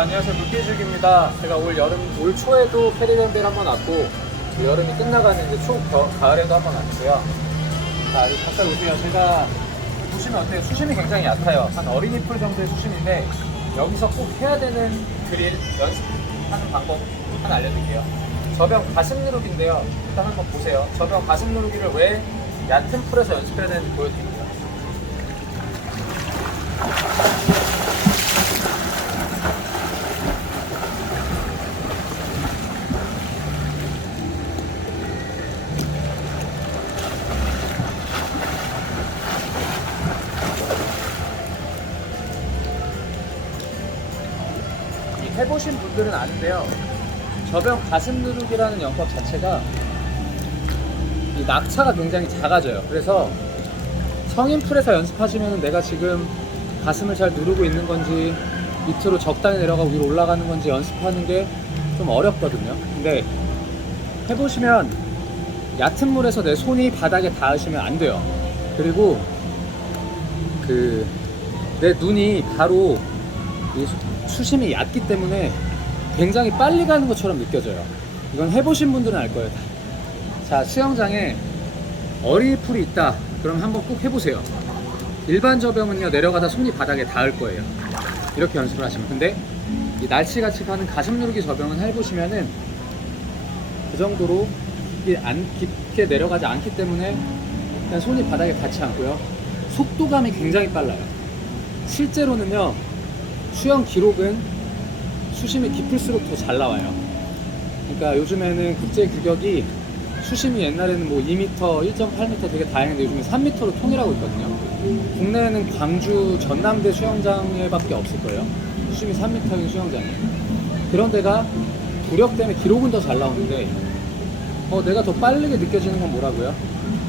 안녕하세요. 물개죽입니다. 제가 올 여름 올 초에도 캐리밴드를 한번 왔고 여름이 끝나가는 이제 초 겨, 가을에도 한번 왔고요. 자 여기 잠깐 보세요. 제가 보시면 어때요? 수심이 굉장히 얕아요. 한 어린이 풀 정도의 수심인데 여기서 꼭 해야 되는 드릴 연습하는 방법 하나 알려드릴게요. 저병 가슴 누르기인데요. 일단 한번 보세요. 저병 가슴 누르기를 왜 얕은 풀에서 연습해야 되는지 보여드릴게요 해보신 분들은 아는데요. 저병 가슴 누르기라는 영법 자체가 이 낙차가 굉장히 작아져요. 그래서 성인 풀에서 연습하시면 내가 지금 가슴을 잘 누르고 있는 건지 밑으로 적당히 내려가고 위로 올라가는 건지 연습하는 게 좀 어렵거든요. 근데 해보시면 얕은 물에서 내 손이 바닥에 닿으시면 안 돼요. 그리고 그 내 눈이 바로 이 수- 수심이 얕기 때문에 굉장히 빨리 가는 것처럼 느껴져요. 이건 해보신 분들은 알 거예요. 다. 자, 수영장에 어린이 풀이 있다. 그럼 한번 꼭 해보세요. 일반 저병은요, 내려가다 손이 바닥에 닿을 거예요. 이렇게 연습을 하시면. 근데 이 날씨같이 가는 가슴 누르기 저병은 해보시면은 그 정도로 안 깊게 내려가지 않기 때문에 그냥 손이 바닥에 닿지 않고요. 속도감이 굉장히 빨라요. 실제로는요, 수영 기록은 수심이 깊을수록 더 잘 나와요. 그러니까 요즘에는 국제 규격이 수심이 옛날에는 뭐 2m, 1.8m 되게 다양한데 요즘에 3m로 통일하고 있거든요. 국내에는 광주 전남대 수영장에밖에 없을 거예요. 수심이 3m인 수영장이. 그런 데가 부력 때문에 기록은 더 잘 나오는데 어, 내가 더 빠르게 느껴지는 건 뭐라고요?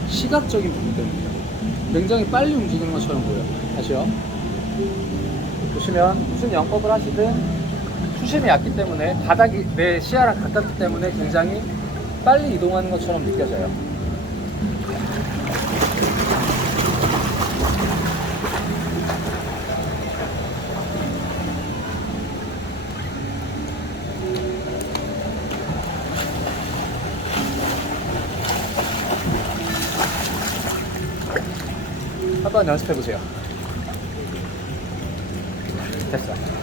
시각적인 부분 때문이에요. 굉장히 빨리 움직이는 것처럼 보여요. 다시요. 보시면 무슨 영법을 하시든 수심이 얕기 때문에 바닥이 내 시야랑 가깝기 때문에 굉장히 빨리 이동하는 것처럼 느껴져요. 한번 연습해 보세요. 됐 어.